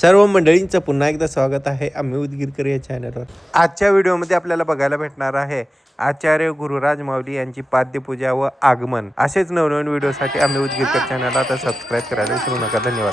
सर्व मंडळींचं पुन्हा एकदा स्वागत आहे आम्ही उदगीरकर या चॅनलवर। आजच्या व्हिडिओमध्ये आपल्याला बघायला भेटणार आहे आचार्य गुरुराज माऊली यांची पाद्यपूजा व आगमन। असेच नवनवीन व्हिडिओसाठी आम्ही उदगीरकर चॅनलला आता सबस्क्राईब करायला विसरू नका। धन्यवाद।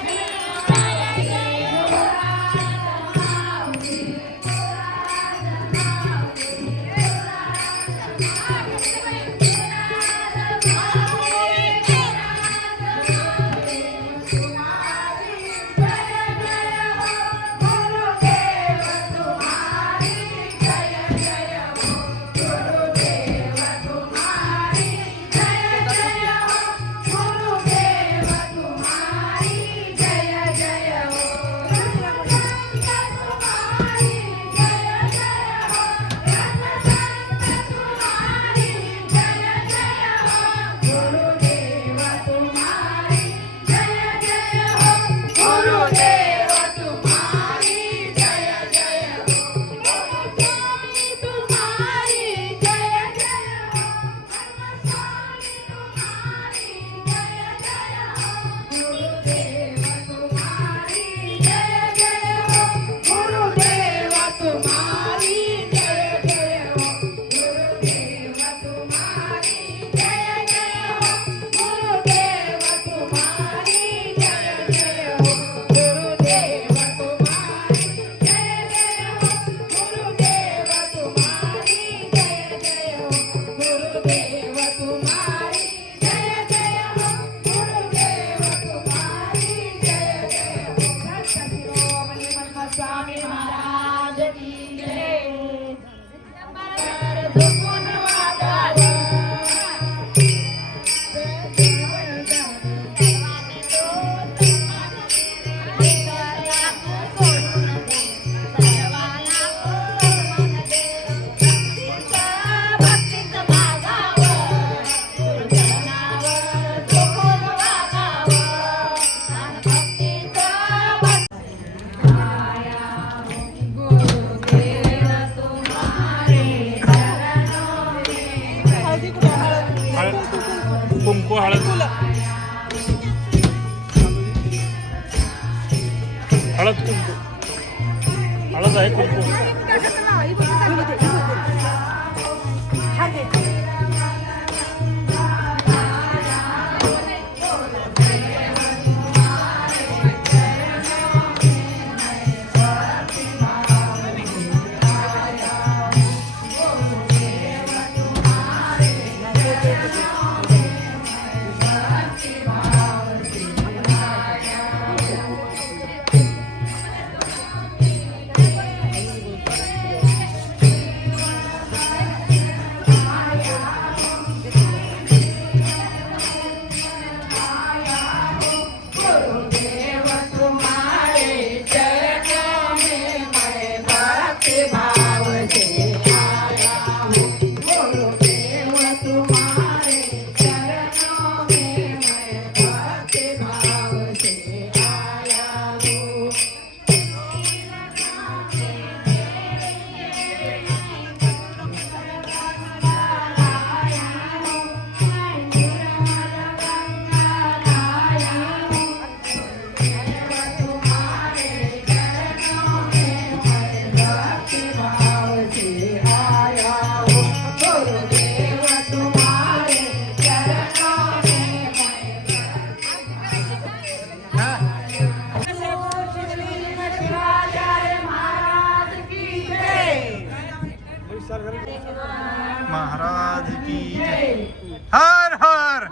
कुंकू हळद हळद कुंकू हळद आहे कुंकू महाराज की जय। हर हर